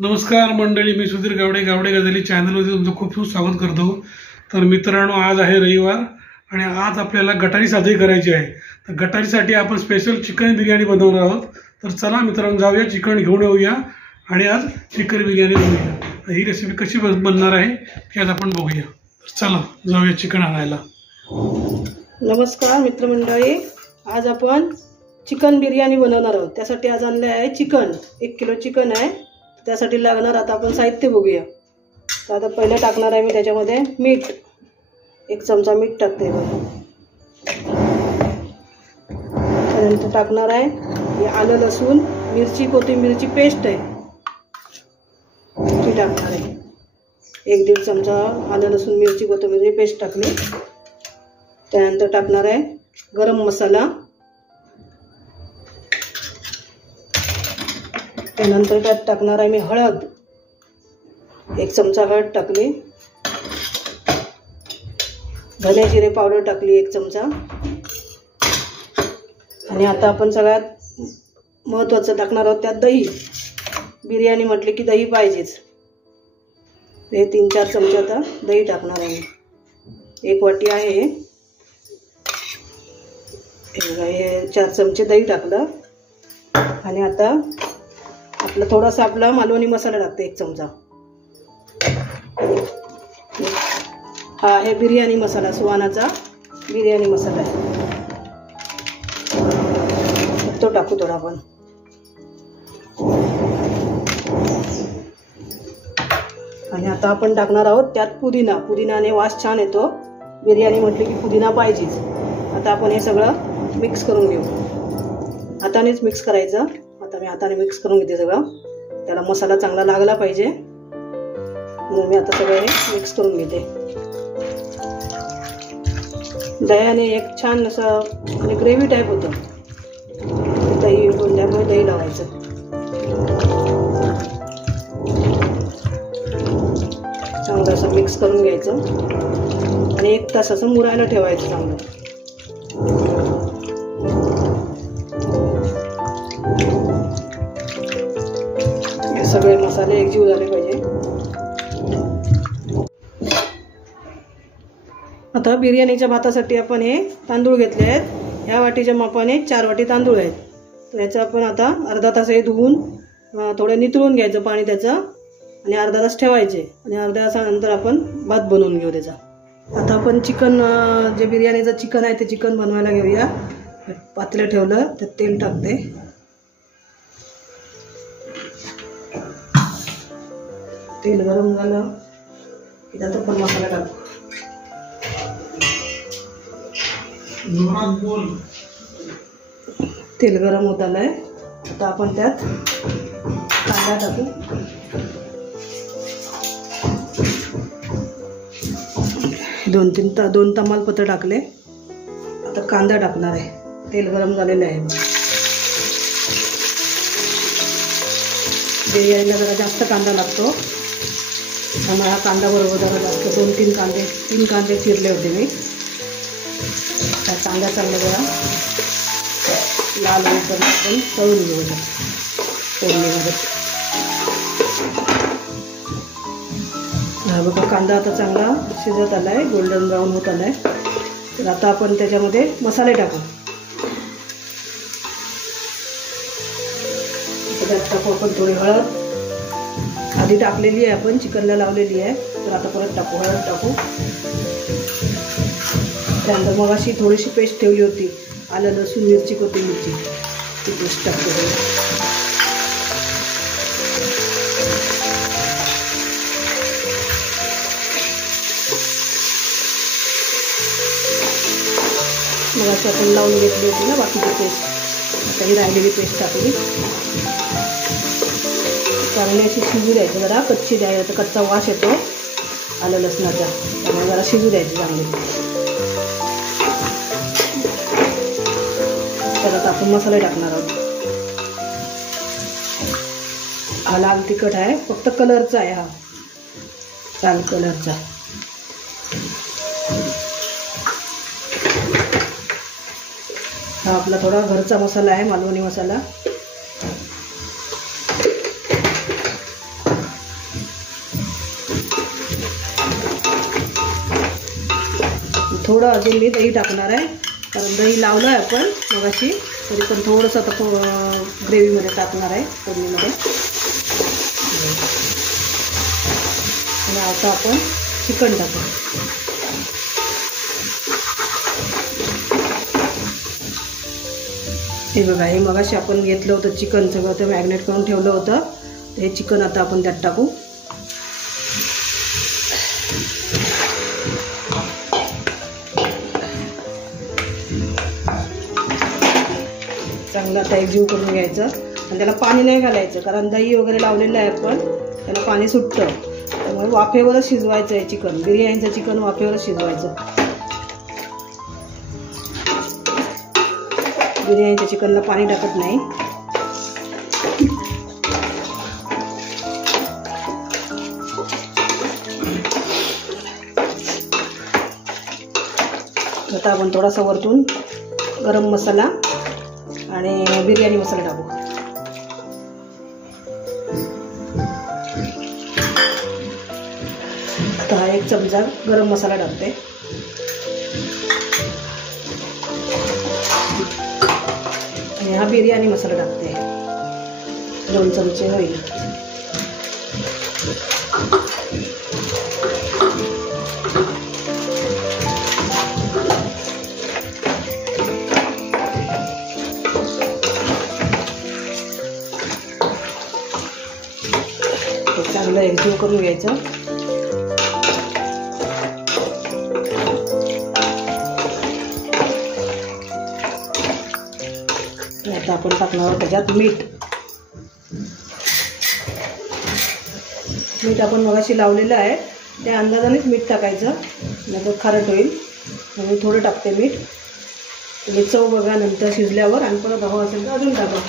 नमस्कार मंडळी, मी सुधीर गावडे, गावडे गझाली चॅनलमध्ये तुमचं खूप खूप स्वागत करतो। तर मित्रांनो, आज आहे रविवार आणि आज आपल्याला गटारी साजरी करायची आहे। तर गटारीसाठी आपण स्पेशल चिकन बिर्याणी बनवणार आहोत। तर चला मित्रांनो, जाऊया चिकन घेऊन येऊया आणि आज चिकन बिर्याणी बनवूया। तर ही रेसिपी कशी बनणार आहे हे आज आपण बघूया। तर चला जाऊया चिकन आणायला। नमस्कार मित्रमंडळी, आज आपण चिकन बिर्याणी बनवणार आहोत। त्यासाठी आज आणले आहे चिकन, 1 किलो चिकन आहे। त्यासाठी लागणार आता आपण साहित्य बघूया। तर आता पहिलं टाकणार आहे मी त्याच्यामध्ये मीठ, 1 चमचा मीठ टाकते। त्यानंतर टाकणार आहे हे आलं लसूण मिरची कोथिंबीरची पेस्ट आहे, ती टाकणार आहे। 1-1.5 चमचा आलं लसूण मिरची कोथिंबीरची पेस्ट टाकली। त्यानंतर टाकणार आहे गरम मसाला। त्यानंतर त्यात टाकणार आहे मी हळद, 1 चमचा हळद टाकली। धने जिरे पावडर टाकली 1 चमचा। आणि आता आपण सगळ्यात महत्त्वाचं टाकणार आहोत त्यात दही। बिर्याणी म्हटले की दही पाहिजेच। हे 3-4 चमचे आता दही टाकणार आहे। 1 वाटी आहे हे 4 चमचे दही टाकलं। आणि आता आपला थोडासा आपला मालवणी मसाला टाकते 1 चमचा। हा आहे बिर्याणी मसाला, सुहानाचा बिर्याणी मसाला आहे, तो टाकू थोडा आपण। आणि आता आपण टाकणार आहोत त्यात पुदिना। पुदिनाने वास छान येतो, बिर्याणी म्हटली की पुदिना पाहिजेच। आता आपण हे सगळं मिक्स करून घेऊ, हातानेच मिक्स करायचं। आता मी हाताने मिक्स करून घेते सगळं, त्याला मसाला चांगला लागला पाहिजे म्हणून मी आता सगळं हे मिक्स करून घेते। दह्याने एक छान असं म्हणजे ग्रेव्ही टाईप होतं, दही बोलल्यामुळे दही लावायचं। चांगलं असं मिक्स करून घ्यायचं आणि 1 तास असं मुरायला ठेवायचं चांगलं। सगळे मसाले एकजीव झाले पाहिजे। आता बिर्याणीच्या भातासाठी आपण हे तांदूळ घेतले आहेत। ह्या वाटीच्या मापाने 4 वाटी तांदूळ आहेत। तर याचं आपण आता अर्धा तास हे धुवून थोडं नितळून घ्यायचं पाणी त्याचं आणि अर्धा तास ठेवायचे। आणि अर्ध्या तासानंतर आपण भात बनवून घेऊ त्याचा। आता आपण चिकन, जे बिर्याणीचं चिकन आहे ते चिकन बनवायला घेऊया। पातेलं ठेवलं, त्यात तेल टाकते। तेल गरम झालं की त्यात आपण मसाला टाकू। तेल गरम होत आलंय, आता आपण त्यात कांदा टाकू। 2 तमालपत्र टाकले। आता कांदा टाकणार आहे। तेल गरम झालेलं आहे। बिर्याणीला जरा जास्त कांदा लागतो, त्यामुळे हा कांदा बरोबर जरा जास्त 2-3 कांदे 3 कांदे चिरले होते मी। त्या कांदा चांगला जरा लाल होईपर्यंत आपण तळून घेऊ फोडणीमध्ये। हा बघा, कांदा आता चांगला शिजत आला आहे, गोल्डन ब्राऊन होत आला आहे। तर आता आपण त्याच्यामध्ये मसाले टाकू। त्यात टाकू आपण थोडी हळद, आधी टाकलेली आहे आपण, चिकनला लावलेली आहे। तर आता परत टाकू, हळद टाकू। त्यानंतर मग अशी थोडीशी पेस्ट ठेवली होती आलं लसूण मिरची कोथिंबीरची, ती पेस्ट टाकते। मग असं आपण लावून घेतली होती ना बाकीची पेस्ट, आता ही राहिलेली पेस्ट टाकली। चांगली अशी शिजू द्यायची, जरा कच्ची द्यायची, कच्चा वास येतो आलं लसणाचा, त्यामुळे जरा शिजू द्यायची चांगली। त्यात आपण मसाले टाकणार आहोत। हा लाल तिखट आहे, फक्त कलरचा आहे, हा लाल कलरचा। हा आपला थोडा घरचा मसाला आहे, मालवणी मसाला। थोडं अजून मी दही टाकणार आहे, कारण दही लावलं आहे आपण मगाशी, तरी पण थोडंसं आता ग्रेव्हीमध्ये टाकणार आहे फोडणीमध्ये. आणि आता आपण चिकन टाकू. हे बघा, हे मगाशी आपण घेतलं होतं चिकन, सगळं ते मॅरिनेट करून ठेवलं होतं. हे चिकन आता आपण त्यात टाकू. चांगलं आता एकजीव करून घ्यायचं. आणि त्याला पाणी नाही घालायचं, कारण दही वगैरे लावलेलं आहे आपण, त्याला पाणी सुटतं. त्यामुळे वाफेवरच शिजवायचं आहे चिकन. बिर्याणीचं चिकन वाफेवरच शिजवायचं. बिर्याणीच्या चिकनला पाणी टाकत नाही. आता आपण थोडासा वरतून गरम मसाला आणि बिर्याणी मसाला टाकू. आता 1 चमचा गरम मसाला टाकते. आणि हा बिर्याणी मसाला टाकते, 2 चमचे होईल. चांगलं एकजीव करून घ्यायचं. आता आपण टाकणार त्याच्यात मीठ. मीठ आपण मगाशी लावलेलं आहे, त्या अंदाजानेच मीठ टाकायचं, नाहीतर खारट होईल. म्हणून थोडं टाकते मीठ. तुम्ही चव बघा नंतर शिजल्यावर, आणि परत हवं असेल तर अजून टाका.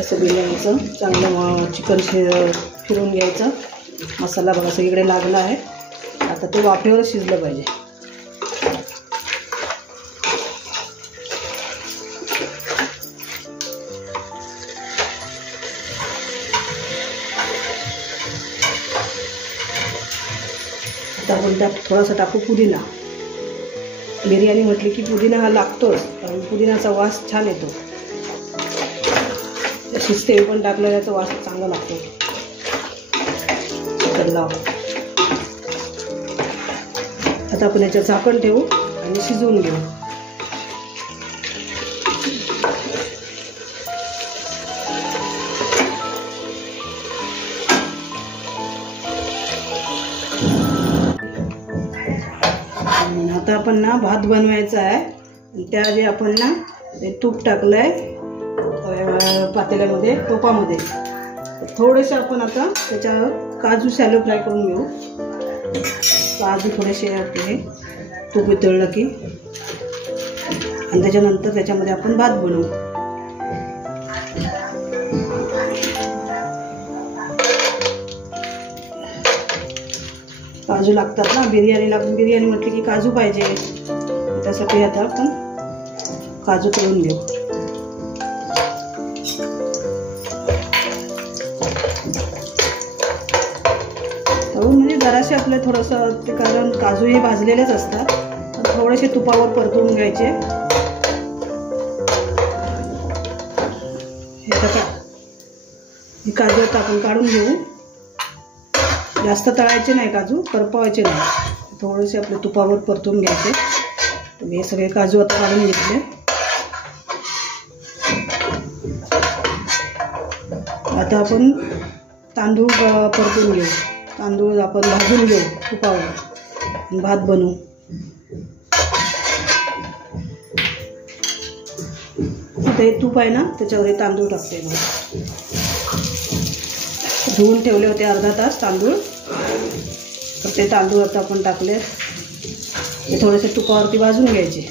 असं बिर्याणीचं चांगलं चिकन फिरून घ्यायचं. मसाला बघा सगळीकडे लागला आहे. आता ते वाफेवर शिजलं पाहिजे. आता आपण त्यात थोडासा टाकू पुदिना. बिर्याणी म्हटली की पुदिना हा लागतोच, कारण पुदिनाचा वास छान येतो. शिजते पण टाकलं त्याचा वास चांगला लागतो. लाव. आता आपण याच्यात झाकण ठेवू आणि शिजवून घेऊ. आता आपण ना भात बनवायचा आहे. त्याआधी आपण ना ते तूप टाकलंय पातेल्यामध्ये, टोपामध्ये. थोडेसे आपण आता त्याच्यावर काजू शॅलो फ्राय करून घेऊ. काजू थोडेसे आपले तूप वितळलं की, आणि त्याच्यानंतर त्याच्यामध्ये आपण भात बनवू. काजू लागतात ना बिर्याणीला. बिर्याणी म्हटली की काजू पाहिजे, त्यासाठी आता आपण काजू तळून घेऊ. म्हणजे जरासे आपले थोडंसं ते, कारण काजू हे भाजलेलेच असतात, थोडेसे तुपावर परतवून घ्यायचे. हे काजू आता आपण काढून घेऊ. जास्त तळायचे नाही काजू, करपवायचे नाही, थोडेसे आपले तुपावर परतून घ्यायचे. तर हे सगळे काजू आता काढून घेतले. आता आपण तांदूळ परतून घेऊ. तांदूळ आपण भाजून घेऊ तुपावर आणि भात बनवू. आता हे तूप आहे ना, त्याच्यावर हे तांदूळ टाकते. धुवून ठेवले होते अर्धा तास तांदूळ, तर ते तांदूळ आता आपण टाकले. हे थोडेसे तुपावरती भाजून घ्यायचे.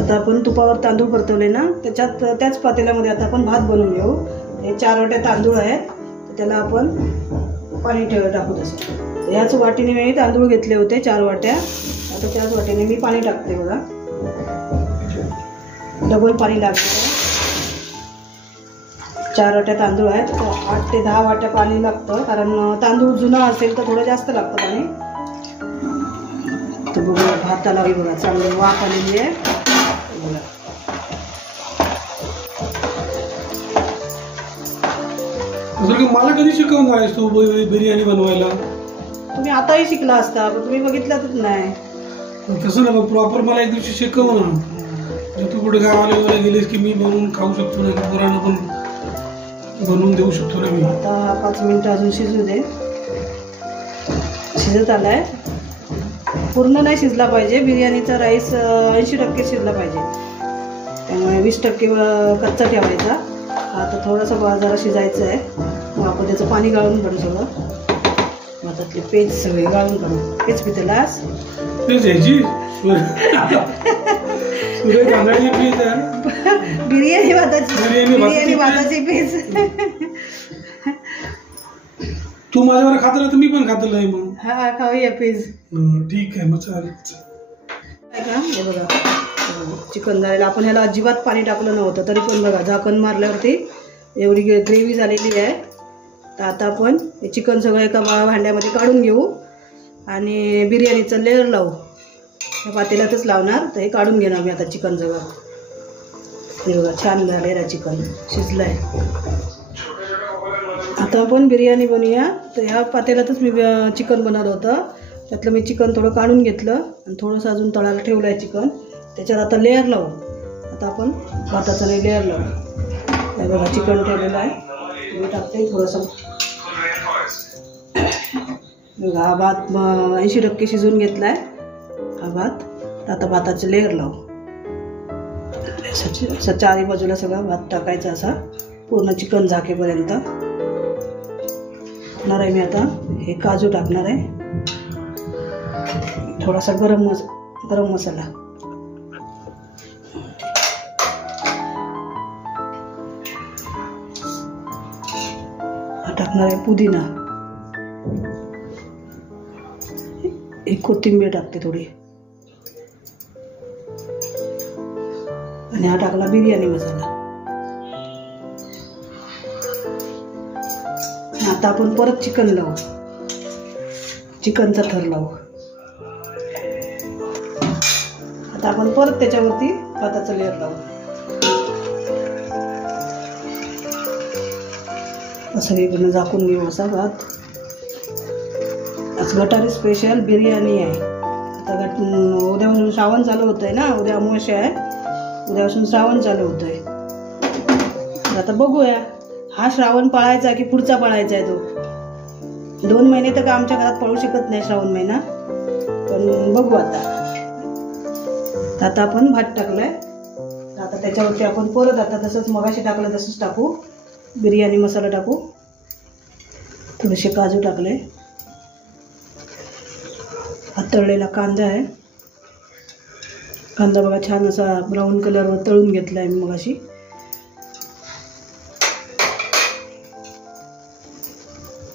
आता आपण तुपावर तांदूळ परतवले ना, त्याच पातेल्यामध्ये आता आपण भात बनवून घेऊ. हे 4 वाट्या तांदूळ आहेत, त्याला आपण पाणी टाकू तसं. याच वाटीने मी तांदूळ घेतले होते 4 वाट्या. आता त्याच वाटीने मी पाणी टाकते बघा. डबल पाणी लागतं. 4 वाट्या तांदूळ आहेत तर 8 ते 10 वाट्या पाणी लागतं, कारण तांदूळ जुना असेल तर थोडं जास्त लागतं पाणी. तर बघा भाताला बघा चांगली वाफ आलेली आहे बघा. मला कधी शिकवणार आहेस तू बिर्याणी बनवायला? तुम्ही आताही शिकला असता पण तुम्ही बघितलाच नाही. तसं ना प्रॉपर मला एक दिवशी शिकव ना. तू कुठे गावाला वगैरे गेलीस की मी बनवून खाऊ शकतो ना, की पोरांना पण बनवून देऊ शकतो ना मी. आता 5 मिनिटं अजून शिजू दे. शिजत आलाय. पूर्ण नाही शिजला पाहिजे. बिर्याणीचा राईस 80% शिजला पाहिजे, त्यामुळे 20% कच्चा ठेवायचा. आता थोडासा जरा शिजायचं आहे. मग आपण त्याचं पाणी गाळून काढू सगळं. भातातले पेज सगळे गाळून काढू. पेज पितेलास बिर्याणी भाताची पेज. तू माझ्यावर खातलं तर मी पण खातलं आहे मग. हा खाऊया पेज. ठीक आहे मग चालेल. हे बघा चिकन झालेलं. आपण ह्याला अजिबात पाणी टाकलं नव्हतं तरी पण बघा झाकण मारल्यावरती एवढी ग्रेव्ही झालेली आहे. तर आता आपण हे चिकन सगळं एका भांड्यामध्ये काढून घेऊ आणि बिर्याणीचं लेअर लावू. या पातेल्यातच लावणार. तर हे काढून घेणार मी आता चिकन सगळं. हे बघा छान झालेलं आहे, चिकन शिजलंय. आता आपण बिर्याणी बनवूया. तर ह्या पातेल्यातच मी चिकन बनवलं होतं. त्यातलं मी चिकन थोडं काढून घेतलं आणि थोडंसं अजून तळायला ठेवलं आहे चिकन. त्याच्यात आता लेअर लावू. आता आपण भाताचं लेअर लावू. हे बघा चिकन ठेवलेलं आहे. मी टाकते थोडंसं. बघा हा भात 80% शिजून घेतला आहे हा भात. आता भाताचं लेअर लावू. असं चारी बाजूला सगळा भात टाकायचा असा पूर्ण चिकन झाकेपर्यंत. टाकणार आहे मी आता हे काजू टाकणार आहे. थोडासा गरम मसाला. हा टाकणार आहे पुदिना. एक कोथिंबीर टाकते थोडी. आणि हा टाकला बिर्याणी मसाला. आता आपण परत चिकन लावू. चिकनचा थर लावू. आता आपण परत त्याच्यावरती भाताचं लेअर लावू. सगळीकडनं झाकून घेऊ असा भात. आज गटारी स्पेशल बिर्याणी आहे. आता उद्यापासून श्रावण चालू होतंय ना. उद्या अमावस्या आहे. उद्यापासून श्रावण चालू होतंय. आता बघूया हा श्रावण पाळायचा की पुढचा पाळायचा आहे तो. 2 महिने तर का आमच्या घरात पळू शकत नाही श्रावण महिना, पण बघू आता. आता आपण भात टाकलाय. आता त्याच्यावरती आपण परत आता तसंच मगाशी टाकलं तसंच टाकू. बिर्याणी मसाला टाकू. थोडेसे काजू टाकले. तळलेला कांदा आहे. कांदा बघा छान असा ब्राऊन कलरवर तळून घेतला आहे मी मगाशी.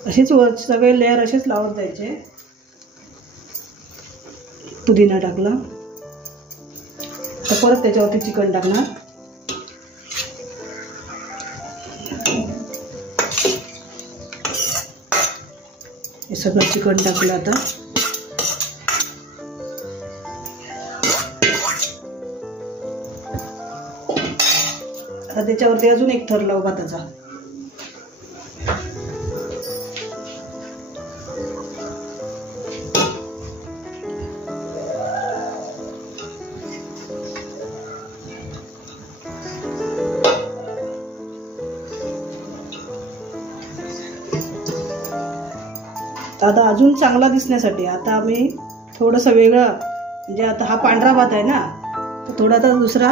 असेच सगळे लेअर असेच लावत जायचे. पुदिना टाकला. तर परत त्याच्यावरती चिकन टाकणार. हे सगळं चिकन टाकलं. आता त्याच्यावरती अजून एक थर लावू भाताचा. आता अजून चांगला दिसण्यासाठी आता आम्ही थोडंसं वेगळं, म्हणजे आता हा पांढरा भात आहे ना, तर थोडा आता दुसरा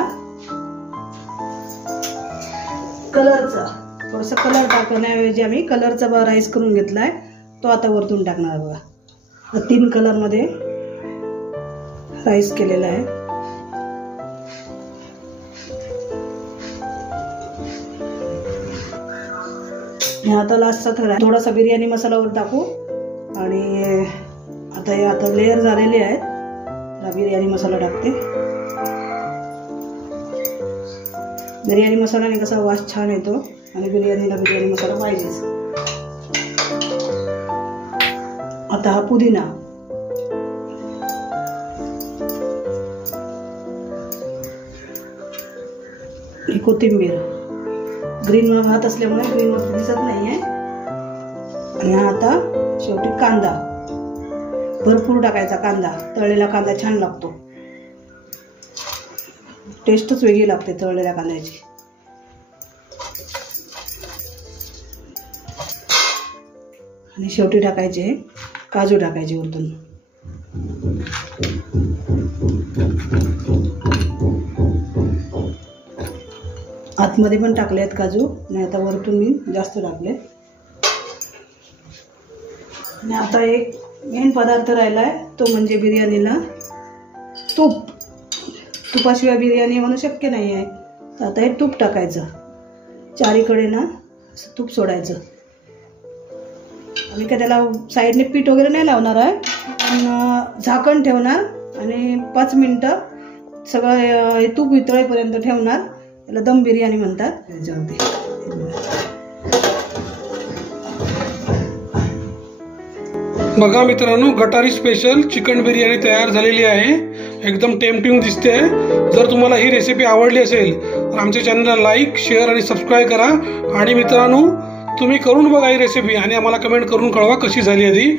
कलरचा, थोडासा कलर टाकण्याऐवजी आम्ही कलरचा राईस करून घेतलाय. तो आता वरतून टाकणार बघा. 3 कलरमध्ये राईस केलेला आहे. हे आता लास्टचा थर आहे. थोडासा बिर्याणी मसालावर टाकू आणि आता लेअर झालेले आहेत. बिर्याणी मसाला टाकते. बिर्याणी मसाल्याने कसा वास छान येतो आणि बिर्याणीला बिर्याणी मसाला पाहिजेच. आता हा पुदिना, ही कोथिंबीर, ग्रीन भात असल्यामुळे ग्रीन भात दिसत नाहीये. आणि हा आता शेवटी कांदा, भरपूर टाकायचा कांदा. तळलेला कांदा छान लागतो, टेस्टच वेगळी लागते तळलेल्या कांद्याची. आणि शेवटी टाकायचे काजू, टाकायचे वरतून. आतमध्ये पण टाकले आहेत काजू आणि आता वरतून मी जास्त टाकले. आणि आता एक मेन पदार्थ राहिला आहे, तो म्हणजे बिर्याणीला तूप. तुपाशिवाय बिर्याणी होणं शक्य नाही आहे. तर आता हे तूप टाकायचं, चारीकडे ना तूप सोडायचं. आम्ही काय त्याला साईडने पीठ वगैरे नाही लावणार आहे, पण झाकण ठेवणार आणि 5 मिनटं सगळं हे तूप वितळेपर्यंत ठेवणार. त्याला दम बिर्याणी म्हणतात. त्याच्यावरती बघा मित्रांनो, गटारी स्पेशल चिकन बिर्याणी तयार झालेली आहे. एकदम टेम्पटिंग दिसते. जर तुम्हाला ही रेसिपी आवडली असेल तर आमच्या चॅनलला लाईक, शेअर आणि सबस्क्राईब करा. आणि मित्रांनो, तुम्ही करून बघा ही रेसिपी आणि आम्हाला कमेंट करून कळवा कशी झाली आधी.